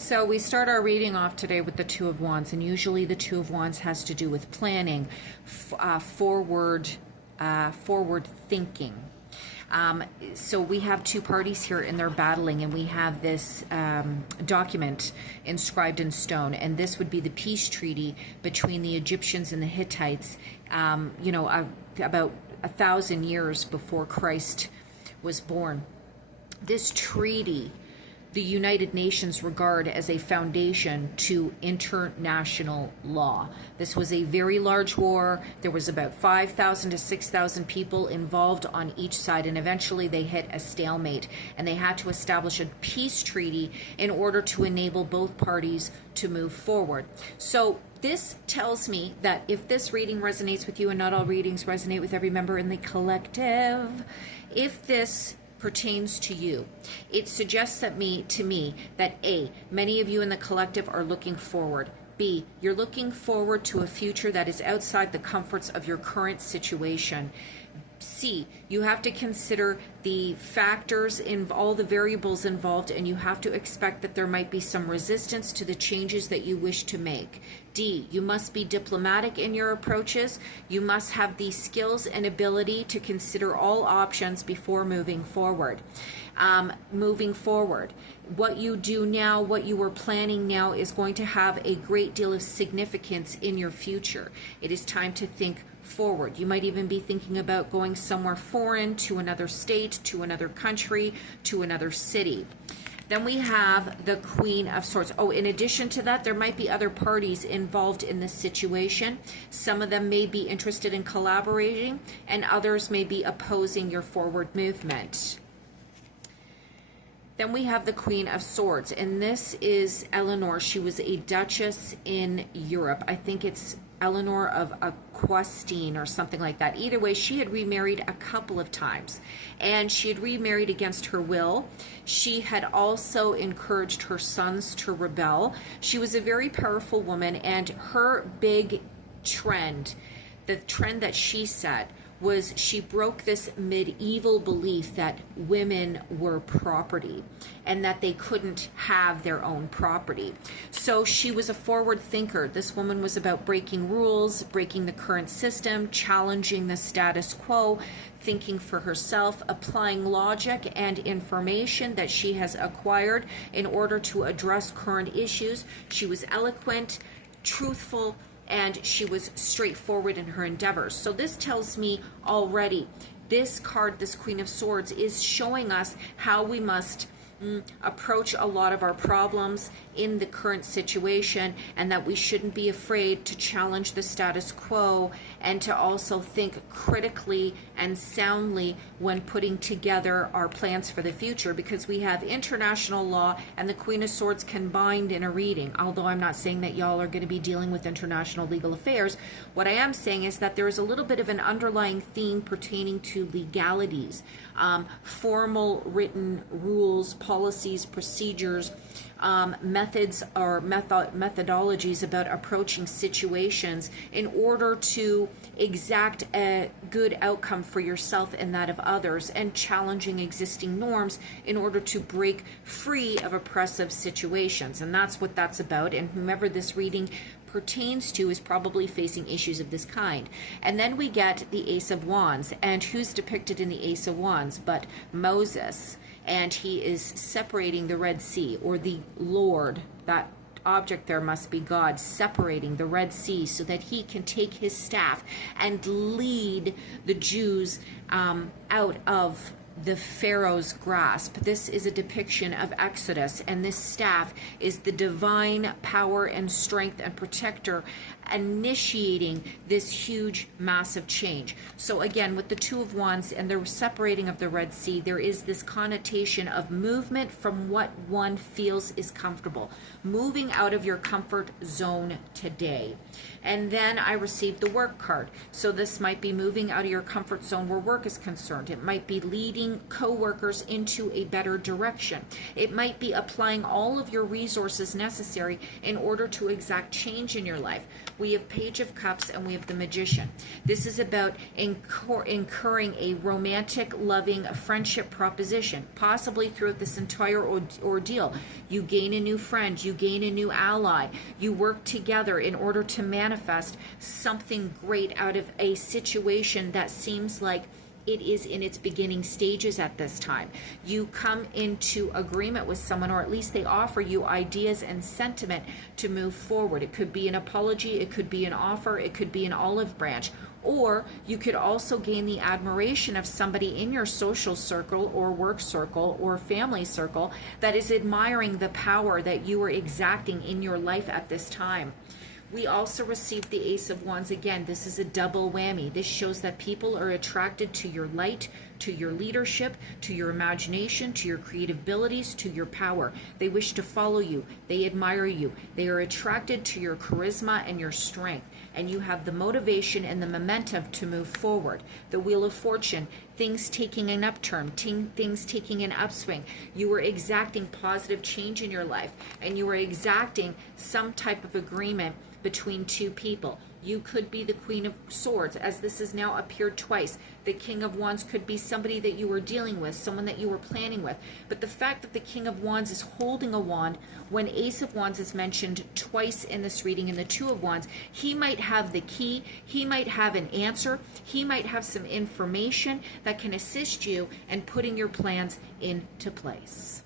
So we start our reading off today with the Two of Wands, and usually the Two of Wands has to do with planning, forward thinking. So we have two parties here and they're battling, and we have this document inscribed in stone, and this would be the peace treaty between the Egyptians and the Hittites, about 1,000 years before Christ was born. This treaty the United Nations regard as a foundation to international law. This was a very large war. There was about 5,000 to 6,000 people involved on each side, and eventually they hit a stalemate, and they had to establish a peace treaty in order to enable both parties to move forward. So this tells me that if this reading resonates with you, and not all readings resonate with every member in the collective, if this pertains to you, it suggests to me that A, many of you in the collective are looking forward. B, you're looking forward to a future that is outside the comforts of your current situation. C, you have to consider the factors in all the variables involved, and you have to expect that there might be some resistance to the changes that you wish to make. D, you must be diplomatic in your approaches. You must have the skills and ability to consider all options before moving forward. What you do now, what you are planning now, is going to have a great deal of significance in your future. It is time to think forward. You might even be thinking about going somewhere foreign, to another state, to another country, to another city. Then we have the Queen of Swords. Oh, in addition to that, there might be other parties involved in this situation. Some of them may be interested in collaborating, and others may be opposing your forward movement. Then we have the Queen of Swords, and this is Eleanor. She was a duchess in Europe. I think it's Eleanor of Aquitaine or something like that. Either way, she had remarried a couple of times, and she had remarried against her will. She had also encouraged her sons to rebel. She was a very powerful woman, and her big trend, the trend that she set, was she broke this medieval belief that women were property and that they couldn't have their own property. So she was a forward thinker. This woman was about breaking rules, breaking the current system, challenging the status quo, thinking for herself, applying logic and information that she has acquired in order to address current issues. She was eloquent, truthful, and she was straightforward in her endeavors. So this tells me already, this card, this Queen of Swords, is showing us how we must approach a lot of our problems in the current situation, and that we shouldn't be afraid to challenge the status quo, and to also think critically and soundly when putting together our plans for the future, because we have international law and the Queen of Swords combined in a reading. Although I'm not saying that y'all are going to be dealing with international legal affairs, what I am saying is that there is a little bit of an underlying theme pertaining to legalities, formal written rules, policies, procedures, methods or methodologies about approaching situations in order to exact a good outcome for yourself and that of others, and challenging existing norms in order to break free of oppressive situations. And that's what that's about, and whomever this reading pertains to is probably facing issues of this kind. And then we get the Ace of Wands, and who's depicted in the Ace of Wands but Moses, and he is separating the Red Sea, or the Lord, that object there must be God, separating the Red Sea so that he can take his staff and lead the Jews out of the Pharaoh's grasp. This is a depiction of Exodus, and this staff is the divine power and strength and protector initiating this huge, massive change. So again, with the Two of Wands and the separating of the Red Sea, there is this connotation of movement from what one feels is comfortable, moving out of your comfort zone today. And then I received the work card. So this might be moving out of your comfort zone where work is concerned. It might be leading co-workers into a better direction. It might be applying all of your resources necessary in order to exact change in your life. We have Page of Cups and we have the Magician. This is about incurring a romantic, loving friendship proposition, possibly throughout this entire ordeal. You gain a new friend, you gain a new ally, you work together in order to manifest something great out of a situation that seems like it is in its beginning stages at this time. You come into agreement with someone, or at least they offer you ideas and sentiment to move forward. It could be an apology, it could be an offer, it could be an olive branch. Or you could also gain the admiration of somebody in your social circle or work circle or family circle that is admiring the power that you are exacting in your life at this time. We also received the Ace of Wands. Again, this is a double whammy. This shows that people are attracted to your light, to your leadership, to your imagination, to your creative abilities, to your power. They wish to follow you. They admire you. They are attracted to your charisma and your strength. And you have the motivation and the momentum to move forward. The Wheel of Fortune, things taking an upturn, things taking an upswing. You are exacting positive change in your life, and you are exacting some type of agreement between two people. You could be the Queen of Swords, as this has now appeared twice. The King of Wands could be somebody that you were dealing with, someone that you were planning with. But the fact that the King of Wands is holding a wand, when Ace of Wands is mentioned twice in this reading, and the Two of Wands, he might have the key, he might have an answer, he might have some information that can assist you in putting your plans into place.